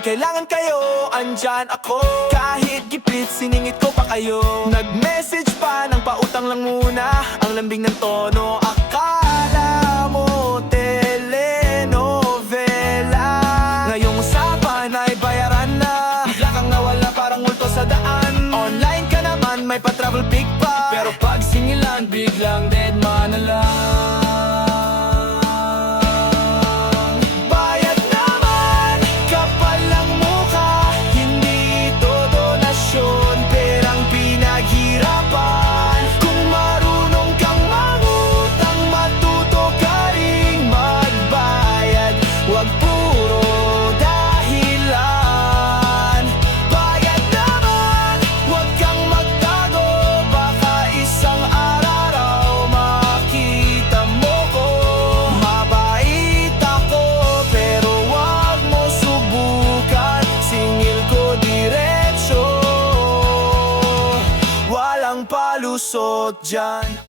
may kailangan kayo, andyan ako. Kahit gipit, siningit ko pa kayo. Nag-message pa ng pautang lang muna. Ang lambing ng tono, akala mo telenovela. Ngayong usapan ay bayaran na. Bigla kang nawala parang multo sa daan. Online ka naman, may pa-travel pic pa. Pero pag singilan, biglang dead man na lang. Bayad naman, kapal ang mukha. Hindi ito donasyon, perang pinaghirapan. Kung marunong kang mangutang, matuto ka ring magbayad. Huwag puro dahilan. Bayad naman, huwag kang magtago. Baka isang araw makita mo ko. Mabait ako, pero huwag mo subukan. Singil ko diretso, walang palusot dyan.